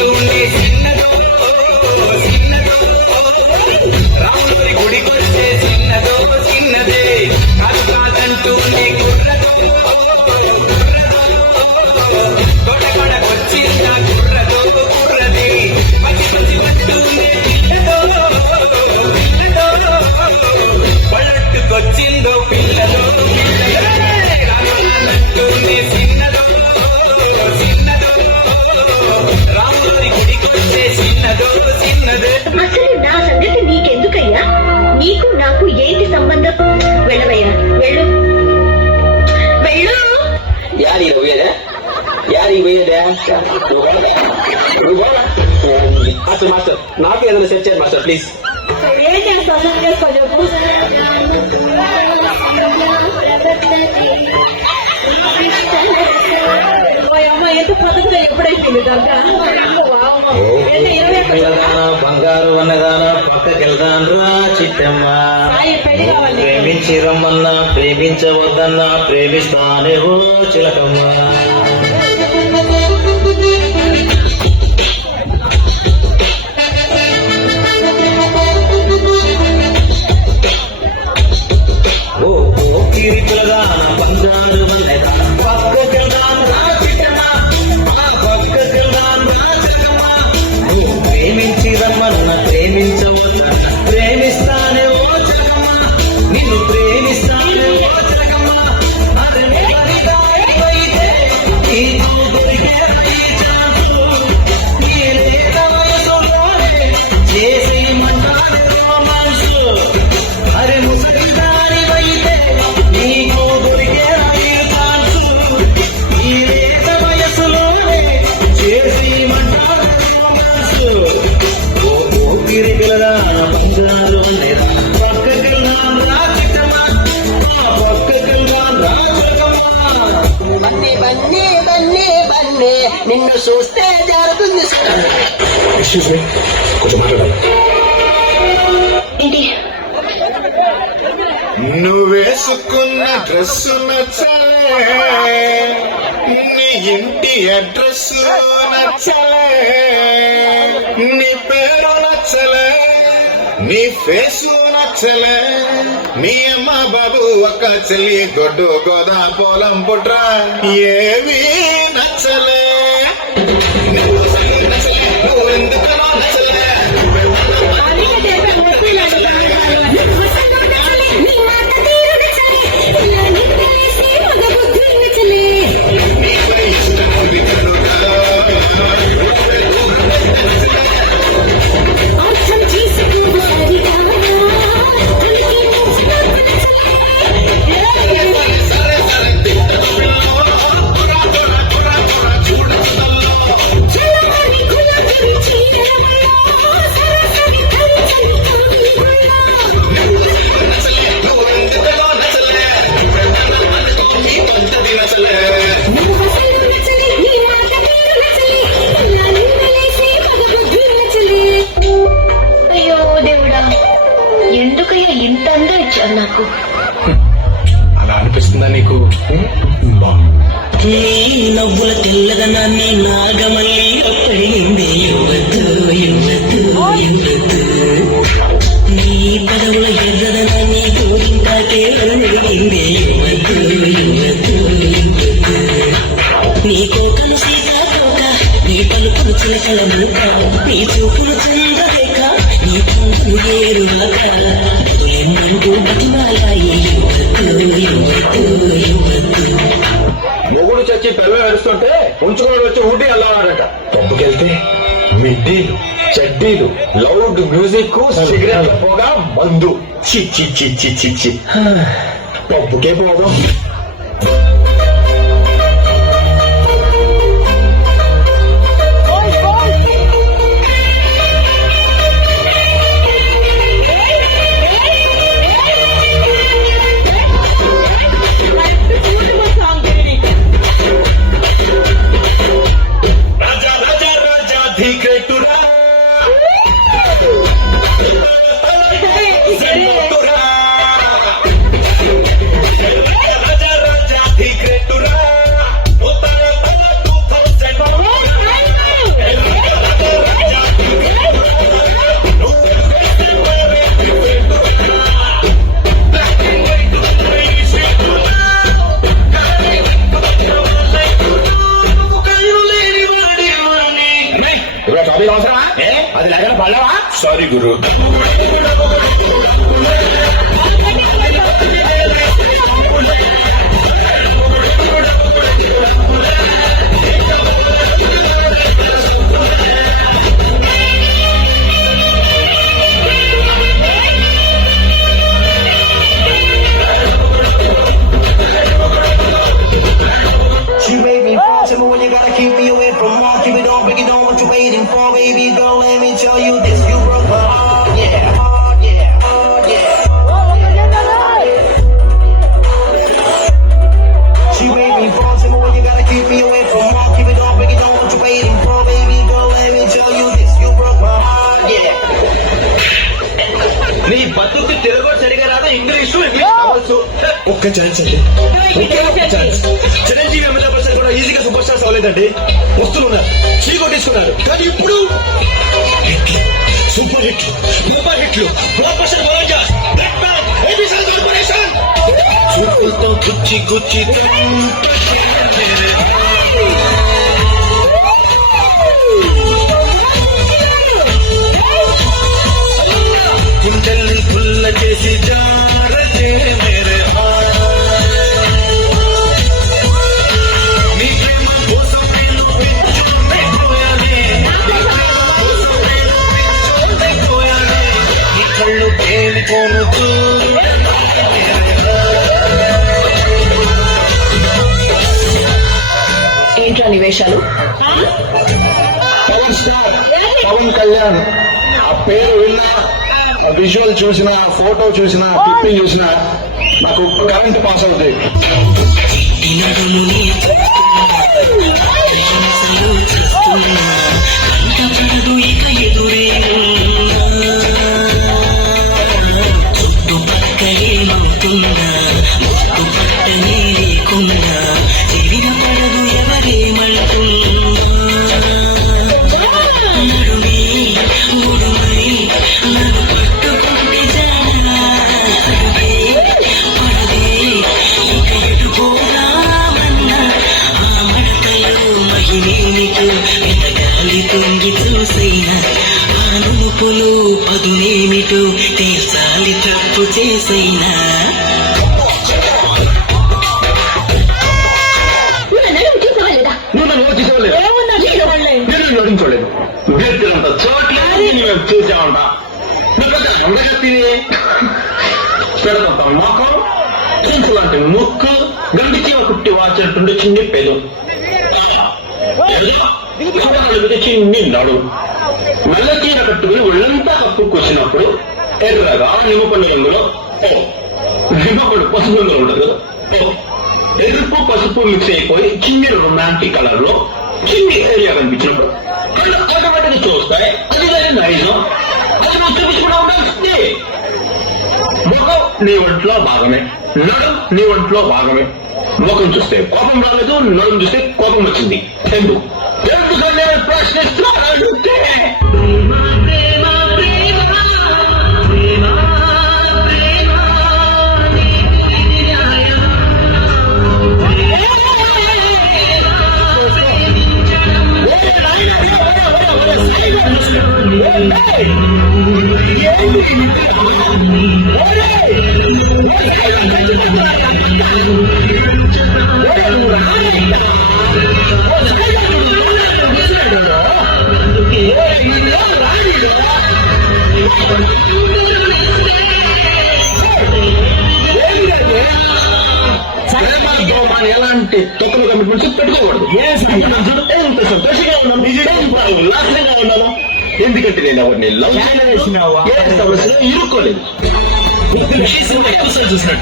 అంటూనే చిన్నదో చిన్నదో రాముడి గుడికొచ్చే చిన్నదో చిన్నదే కాదు కాదంటూనే గుర్రదో తొడగొడకొచ్చిందా గుర్రదో గుర్రది పచ్చి పచ్చి పట్టూనే పిల్లదో పళ్ళట్టుకొచ్చిందో పిల్లదో రాముడంటూనే చిన్నదో చిన్నదో రాముడి గుడికొచ్చే చిన్నదో చిన్నదే. అసలు నా సంగతి నీకెందుకయ్యా? నీకు నాకు ఏంటి సంబంధం? వెళ్ళవయ్యా, వెళ్ళు వెళ్ళు. యారికి పోయేదే యారికి పోయేదే మాస్టర్ మాస్టర్ నాకు ఏదైనా సెట్ చేయండి మాస్టర్ ప్లీజ్. ఏం చేస్తావు? చేసుకో చెప్పు. అమ్మ ఎంత పద్ధతిగా ఎప్పుడైపోయింది దాకా బంగారు అన్నదాన పక్కకెళ్దాన్రా చిట్టమ్మా. ప్రేమించి రమ్మన్నా ప్రేమించవద్దన్నా ప్రేమిస్తానే ఓ చిలకమ్మా. ఓ కిరికలదాన బంగారు అన్నదాన పక్కకెళ్దాన్రా చిట్టమ్మా. పక్కకెళ్దాన్రా చిట్టమ్మా. ప్రేమించి రమ్మన్న ప్రేమించవద్దన్నా ప్రేమిస్తానే ఓ జగమ్మ. నిన్ను ప్రేమిస్తానే ఓ జగమ్మ. అతని అయితే నీకు దొరికే ఈ ఛాన్సు నీ లేత వయసులోనే చేసేయమంటానే రోమాన్సు. అరే ముసలిదానివైతే నీకు దొరికే ఈ ఛాన్సు ఈ లేత వయసులోనే చేసేయమంటానే రోమాన్సు. ఓ ఊపిరి పిల్లదాన బంగారు అన్నదా పక్కకెళ్దాన్రా చిట్టమ్మా. పక్కకెళ్దాన్రా జగమ్మ. బన్నీ బన్నీ బన్నీ బన్నీ నిన్ను చూస్తే జరుగుతుంది. ఎక్స్క్యూజ్ మీ, కొంచెం మాట్లాడాలి. ఏంటి? నువ్వేసుకున్న డ్రెస్సు నచ్చలే, నీ ఇంటి అడ్రస్ నచ్చలే, నీ పేరు నచ్చలే, నీ ఫేసు నచ్చలే, మీ అమ్మ బాబు ఒక్క చెల్లి గొడ్డు గోదా పొలం పుట్రా ఏవి నచ్చలే. నువ్వు అసలు నచ్చలే, నువ్వు ఎందుకనో నచ్చలే. అయ్యో దేవుడా, ఎందుకయ్యా ఇంత అందా ఇచ్చారు నాకు? అలా అనిపిస్తుందా నీకు? నీ నవ్వుల తెల్లదనాన్ని నాగమల్లి అప్పడింది యువతు యువతు యువతు. నీ పెదవుల ఎర్రదనాన్ని గోరింటాకే అడిగింది యువతు యువతు యువతు. నీ కోకలు సీతాకోక, నీ పలుకులు చిలకల మూక, నీ చూపులు చంద్రరేఖ, నీ పంపులు ఏరువాక, బతులెన్నంటూ బతిమాలాయి యువతు యువతు యువతు. మొగుడు చచ్చి పిల్లలు ఏడుస్తుంటే ఉంచుకొని వచ్చి ఊటీ వెళ్ళాలంట. పబ్బుకెళ్తే మిడ్డీలు చెడ్డీలు లౌడ్ మ్యూజిక్ సిగరెట్ పోగా మందు. చి చి చి చి చి చి. పబ్బుకే పోదాం. గురు. She made me fall, tell me when you gotta keep me away from all. Keep it on, break it down, what you waiting for, baby girl, let me tell you this, you broke my heart, yeah, heart, yeah, heart, yeah. She made me fall, tell me when you gotta keep me away from all. Keep it on, break it down, what you waiting for, baby girl, let me tell you this, you broke my heart, yeah. నీ బతుకు తెలుగు సరిగా రాదు, English కావచ్చు. ఒక్క chance అండి, ఒకే ఒక్క chance. Chiranjeevi Amitabh Bachchan కూడా ఈజీగా సూపర్ స్టార్స్ అవ్వలేదండి. వస్తున్నారు, చీకొట్టేసుకున్నారు, కానీ ఇప్పుడు సూపర్ హిట్లు, సూపర్ హిట్లు, బ్లాక్ బస్టర్ బలాజాస్, బ్లాక్ మ్యాన్, ఏబీసీ కార్పొరేషన్. చూపులతో గుచ్చి గుచ్చి గుండెల్ని పుల్ల చేసి జారతే మేరే నీ ప్రేమ కోసం నేను పిచ్చుకుపోయానే, నీ కళ్ళు తేలిపోను ఏంట్రా నివేశాలు? పవన్ కళ్యాణ్ ఆ పేరు విన్నా, ఆ విజువల్ చూసినా, ఫోటో చూసినా, క్లిప్పింగ్ చూసినా నాకు కరెంట్ పాస్ అవుతుంది. కంటపడదు ఇక ఎదురే చుట్టుపక్క ఏమవుతున్నా, ముట్టు పట్టనే లేకుండా తిరిగపడదు ఎవరేమంటున్నా. నడుమే ఉడుమై నన్ను పట్టుకుంటే జానా, అడుగే పడదే ఇక ఎటుపోదామన్నా. ఆ మడతలో మహిమేమిటో ఎదగాలి తొంగి చూసైనా, ఆ నునుపులు పదునేమిటో తీర్చాలి తప్పు చేసైనా. నువ్వు నన్ను ఓడించలేదు, నేను ఓడించలేదు. వ్యక్తులంత చోట్ల మేము చూసామంట. పెడతంత మొఖం, చెంచు లాంటి ముక్కు, గండి చీమ కుట్టి వాచినట్టుండే చిన్ని పెదు, చిన్ని నడు, మెల్ల చీర కట్టుకుని ఒళ్ళంతా కప్పు కూర్చున్నప్పుడు ఎర్రగా నిమ్మపండు రంగులో, నిమ్మపండు పసుపు రంగులో ఉండదు కదా, ఎరుపు పసుపు మిక్స్ అయిపోయి చిన్ని రొమాంటిక్ కలర్ లో చిన్ని ఏరియా కనిపించినప్పుడు ఆటోమేటిక్ చూస్తాయి. అది కానీ నైజం, అది నువ్వు చూపించుకుంటా ఉండాల్సింది. ముఖం నీ ఒంట్లో భాగమే, నడు నీ ఒంట్లో భాగమే. ముఖం చూస్తే కోపం రాలేదు, నడుము చూస్తే కోపం వచ్చింది. ఎందుకనే ప్రశ్నిస్తున్నాను. ఎలాంటి తక్కువ కమిట్మెంట్స్ పెట్టుకోకూడదు. ఎంత సంతోషంగా ఉన్నాను, ఉల్లాసంగా ఉన్నాను. ఎందుకంటే నేను ఎవరిని లవ్ చేయలేదు, ఇరుక్కోలేదు. ఎక్కువసారి చూసినట్టు